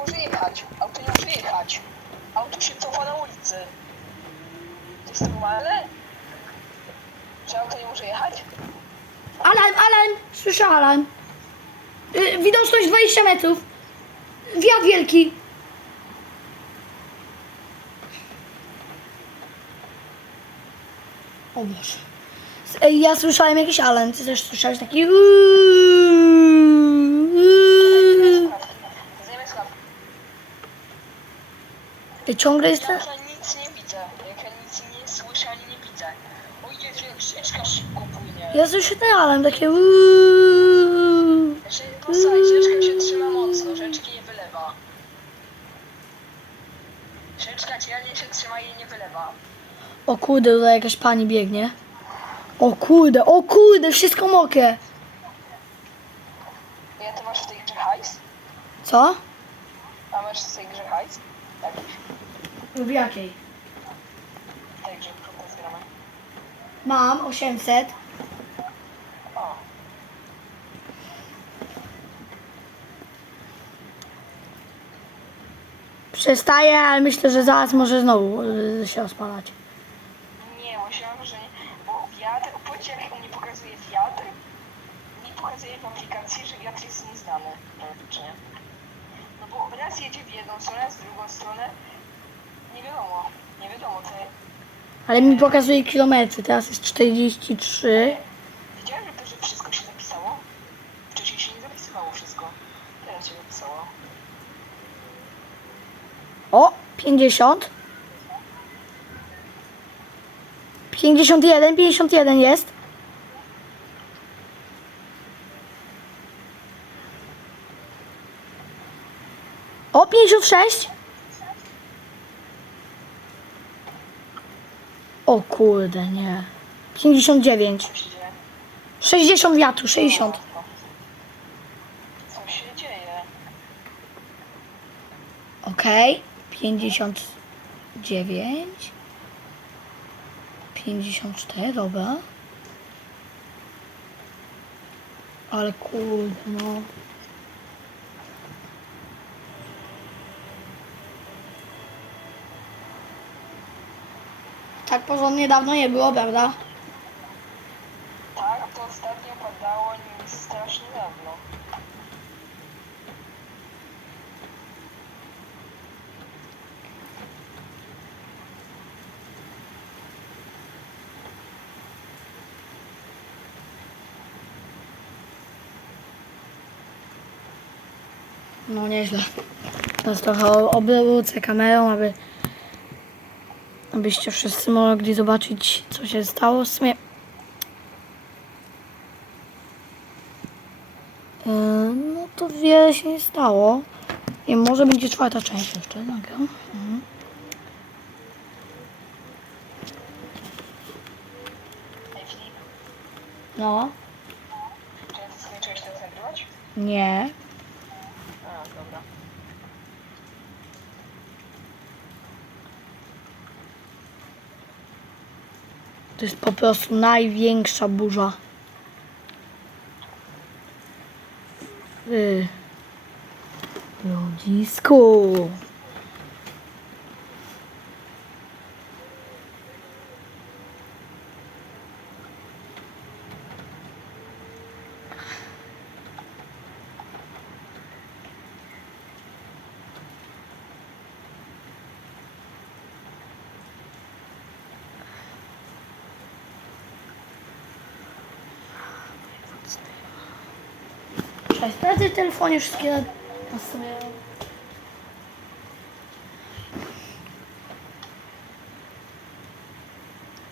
może jechać. Auto nie może jechać. Auto się cofa na ulicy. To jest normalne? Że auto nie może jechać? Alarm, alarm! Słyszę alarm. Yy, widoczność 20 metrów. Wiatr wielki. O Boże. Ja słyszałem jakiś alarm. Ty też słyszałeś taki... uuu, uuu. Ciągle jest... Ja nic nie widzę. Jak ja nic nie słyszę ani nie widzę. O Jezu, jak ścieżka szybko płynie. Ja alarm, takie... uuu. Znaczy, posłuchaj, ścieżka się trzyma mocno, rzeczki nie wylewa. Rzeczka dzielnie się trzyma i nie wylewa. O kurde, tutaj jakaś pani biegnie. O kurde, o kurde, wszystko mokre. Ja ty masz w tej grze hajs? Co? A masz w tej grze hajs? Tak, W jakiej? Mam 800. O, Przestaję, ale myślę, że zaraz może znowu y, się rozpalać. nie, myślałam, że nie, bo wiatr, powiedzcie jak on nie pokazuje wiatr, nie pokazuje w aplikacji, że wiatr jest nieznany, czy? No bo raz jedzie w jedną stronę, raz w drugą stronę, nie wiadomo, nie wiadomo, to Ale mi pokazuje kilometry, teraz jest 43. Wiedziałem, że to, że wszystko się zapisało. Wcześniej się nie zapisywało wszystko. Teraz się zapisało. O, 50. 51, 51 jest. O, 56. O kurde, nie. 59. Co się dzieje? 60 wiatru, 60. Co się dzieje? Okej. 59. 54, dobra. Ale kurde, no. Porządnie dawno nie było, prawda? Tak, to ostatnio padało nie strasznie dawno. No nieźle. Teraz trochę obrócę kamerą, aby abyście wszyscy mogli zobaczyć, co się stało. W sumie... Yy, No to wiele się nie stało. I może będzie czwarta część jeszcze. Nagram. Mhm. No, czy ty nie. To jest po prostu największa burza. Yy. Ludzisku. Cześć, sprawdzę w telefonie wszystkie na, na sobie.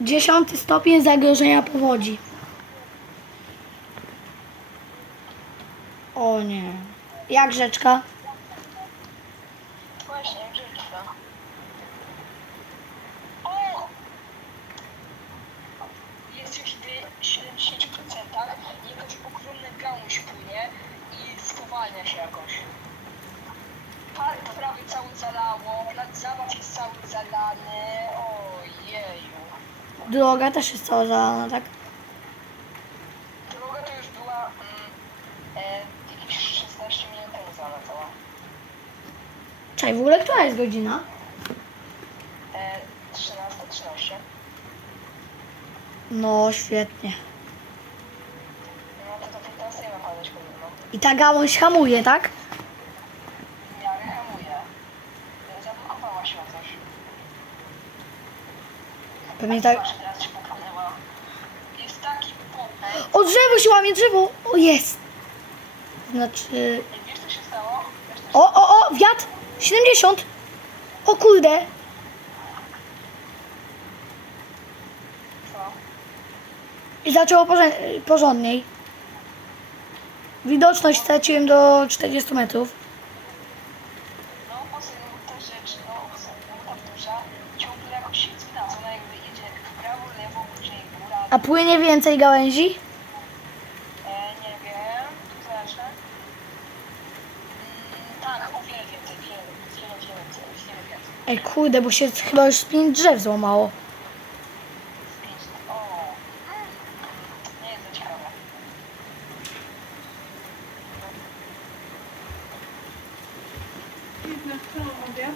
Dziesiąty stopień zagrożenia powodzi. O nie. Jak rzeczka? Właśnie, rzeczka. O! Jest już w 70%, jakaś ogromna gałąź i spowalnia się jakoś. Park prawie cały zalało, plac zabaw jest cały zalany, ojeju. Droga też jest cała zalana, tak? Droga to już była mm, e, jakieś 16 minut temu zalana cała. Czekaj, w ogóle która jest godzina? E, 13.13. No, świetnie. No to do 15 ma padać powinno. I ta gałąź hamuje, tak? W miarę hamuje. Zablokowała się o. Pewnie tak. Jest taki. O, drzewo się łamie, drzewo! O, jest! Znaczy... Stało? O, o, o, wiatr! 70! O kurde! co? I zaczęło porze- porządniej. Widoczność straciłem do 40 metrów. No, po prostu ta rzecz, no, duża, ciągle jakoś się zmienia. Ona jakby jedzie w prawo, lewo, później góra. A płynie więcej gałęzi? E, nie wiem, tu. Mm, tak, o wiele więcej, wiele, więcej, wiele więcej. Ej, kurde, bo się chyba już z pięć drzew złamało. Pięć, o, mm, nie jest to ciekawe. Na obiad?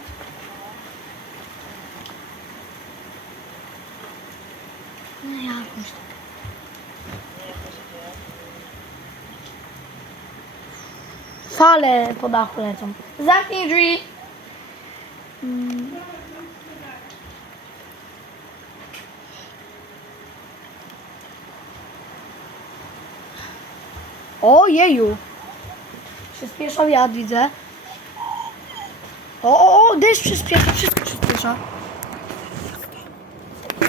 No się dzieje. Fale po dachu lecą. Zamknij drzwi! Mm. Ojeju! Przyspiesza wiatr, widzę. O, o, o, deszcz przyspiesza, wszystko przyspiesza.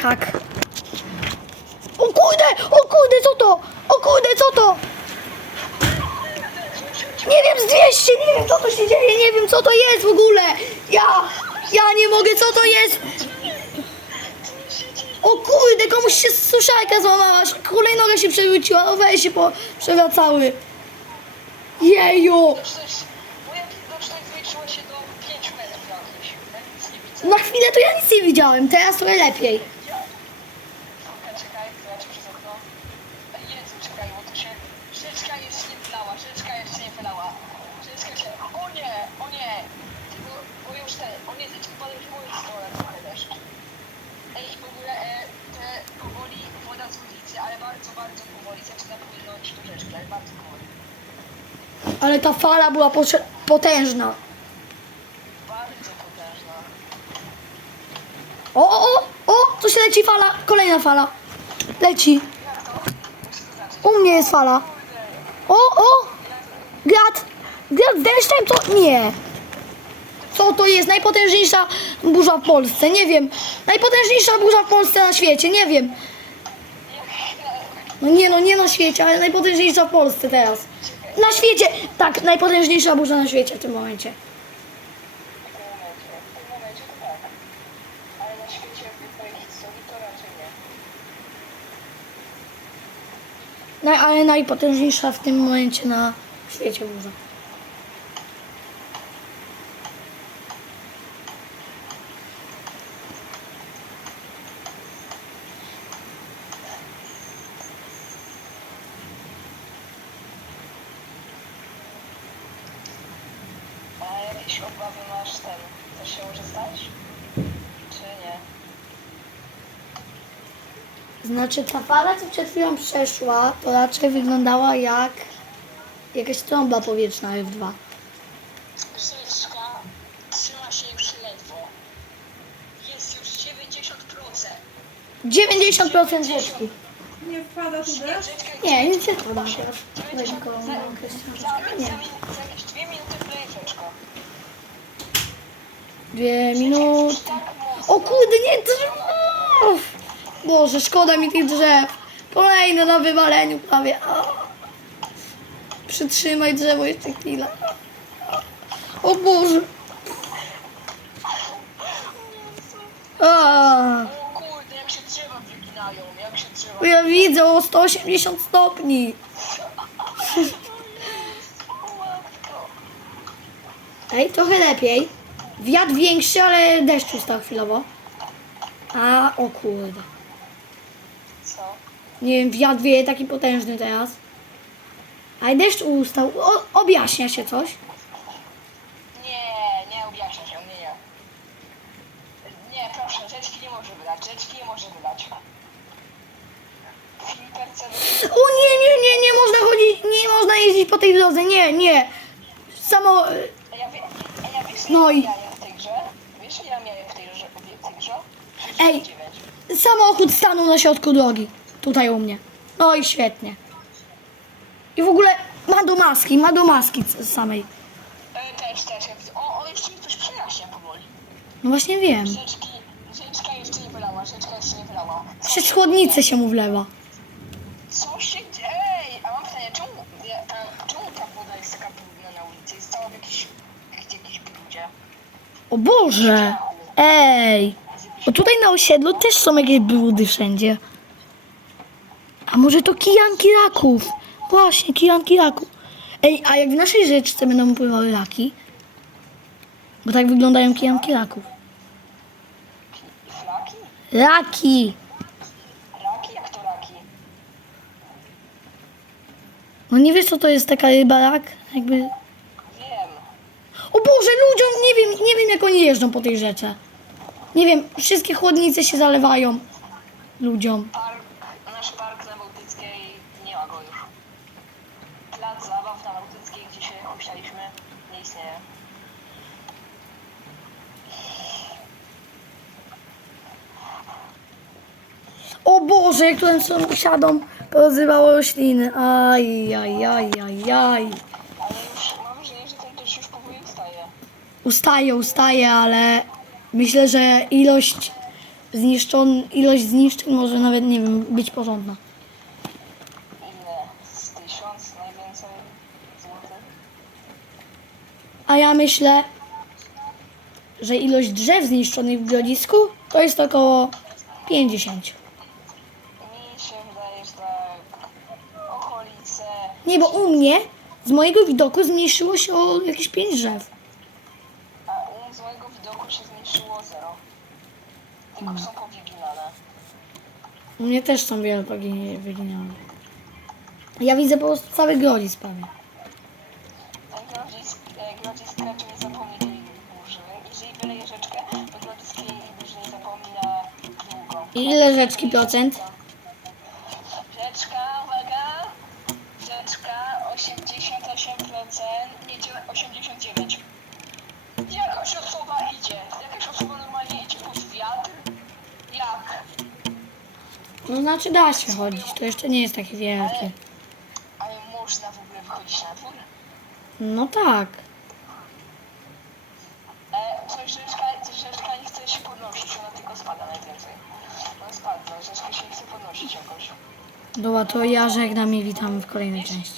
Tak. O kurde, o kurde, co to? O kurde, co to? Nie wiem, z 200, nie wiem co to się dzieje, nie wiem co to jest w ogóle. Ja, ja nie mogę, co to jest. O kurde, komuś się suszarka złamała, kolejnoga się przewróciła, o weź się po, przewracały. Jeju, Widoczność, moja widoczność zwiększyła się do 5 metrów jakichś. Ja nic nie widzę. Na chwilę to ja nic nie widziałem, teraz trochę lepiej. Czekaj, czekaj, zobaczę przez okno. Jezu, czekaj, bo tu się... Rzeczka jeszcze nie wylała, rzeczka jeszcze nie wylała. Rzeczka się... O nie, o nie! Bo już ten, o nie, w moją stronę trochę deszcz. Ej, i w ogóle e, te powoli woda z ulicy, ale bardzo, bardzo powoli zaczyna płynąć do rzeczki, ale bardzo powoli. Ale ta fala była potrze- potężna. Bardzo potężna. O, o, tu się leci fala, kolejna fala. Leci. U mnie jest fala. O, o, grad, grad deszczem, to nie. Co to jest? Najpotężniejsza burza w Polsce, nie wiem. Najpotężniejsza burza w Polsce na świecie, nie wiem. No nie no, nie na świecie, ale najpotężniejsza w Polsce teraz. Na świecie, tak, najpotężniejsza burza na świecie w tym momencie. W tym momencie, w tym momencie to tak. Ale na świecie w mojej historii to raczej nie. No, ale najpotężniejsza w tym momencie na świecie burza. A jakieś obawy masz ten, co się może stać? Czy nie? Znaczy ta fala, co przed chwilą przeszła, to raczej wyglądała jak jakaś trąba powietrzna F2. Rzeczka trzyma się już ledwo. Jest już 90%. 90% rzeczki. Nie wpada tu deszcz? Nie, nic nie wpada teraz. 90%. Tylko Za, mąkę za, ściągnąć. Nie. za, jakieś dwie minuty wleje rzeczka. Dwie minuty. Tak. O kurde, nie drzew! Boże, szkoda mi tych drzew. Kolejne na wywaleniu prawie. Przytrzymaj drzewo jeszcze chwilę. O Boże. A. O kurde, jak się drzewa wyginają, jak się drzewa... Ja widzę o 180 stopni. Ej, trochę lepiej. Wiatr większy, ale deszcz ustał chwilowo. A, o kurde. Nie wiem, wiatr wieje taki potężny teraz. Ale deszcz ustał. O, objaśnia się coś. Nie, nie objaśnia się. rzeczki nie może wylać, rzeczki nie może wylać. Filter celu. O nie, nie, nie, nie można chodzić, nie można jeździć po tej drodze, nie, nie. Samo, A ja, wie, a ja wiesz, No i- i... w tej grze? Wiesz, ile miałem w tej grze? W tej grze? Ej. 69. samochód stanął na środku drogi, tutaj u mnie. No i świetnie. I w ogóle ma do maski, ma do maski samej. E, też, też. O, o, jeszcze mi coś przejaśnia powoli. No właśnie wiem. Rzeczki, rzeczka jeszcze nie wylała, rzeczka jeszcze nie wylała. Przez się chłodnicę się mu wlewa. Co się dzieje? Ej, a mam pytanie, czemu, ja, ta, czemu ta woda jest taka brudna na ulicy? Jest cała w jakiejś, jakiejś brudzie. O Boże! Ej! Bo tutaj na osiedlu też są jakieś brudy wszędzie. A może to kijanki raków? Właśnie, kijanki raków. Ej, a jak w naszej rzeczce będą pływały raki? Bo tak wyglądają kijanki raków. Flaki? Raki! Raki? Jak to raki? No nie wiesz co to jest taka ryba rak? Jakby... Wiem. O Boże, ludziom, nie wiem, nie wiem jak oni jeżdżą po tej rzece. Nie wiem, wszystkie chłodnice się zalewają ludziom. Park, nasz park na Bałtyckiej nie ma go już. Plac zabaw na Bałtyckiej, gdzie się huśtaliśmy, nie istnieje. O Boże, jak tutaj sąsiadom pozywało rośliny. Aj, aj, aj, aj, aj. Ale już mam wrażenie, że ten deszcz już powoli ustaje. Ustaje, ustaje, ale myślę, że ilość zniszczon, ilość zniszczeń może nawet, nie wiem, być porządna. Ile? Z tysiąc najwięcej złotych? A ja myślę, że ilość drzew zniszczonych w grodzisku to jest około 50. Nie, bo u mnie z mojego widoku zmniejszyło się o jakieś 5 drzew. A u z mojego widoku się zmniejszyło zero. Tylko są powyginane. U mnie też są wiele pogini- wyginione. Ja widzę po prostu cały grodzisk prawie. Grodzisk, e, grodziska, czy nie zapomni tej burzy. Jeżeli wyleje rzeczkę, to grodziskiej burzy nie zapomni na długo. I ile rzeczki procent? 89%. Jakaś osoba idzie. Jakaś osoba normalnie idzie pod wiatr. Jak? No znaczy da się chodzić, to jeszcze nie jest takie wielkie. Ale można w ogóle wychodzić na dwór? No tak. E, coś rzeczka, coś rzeczka nie chce się podnosić, ona tylko spada najwięcej. Ona spadła, rzeczka się nie chce podnosić jakoś. Dobra, to ja żegnam i witam w kolejnej części.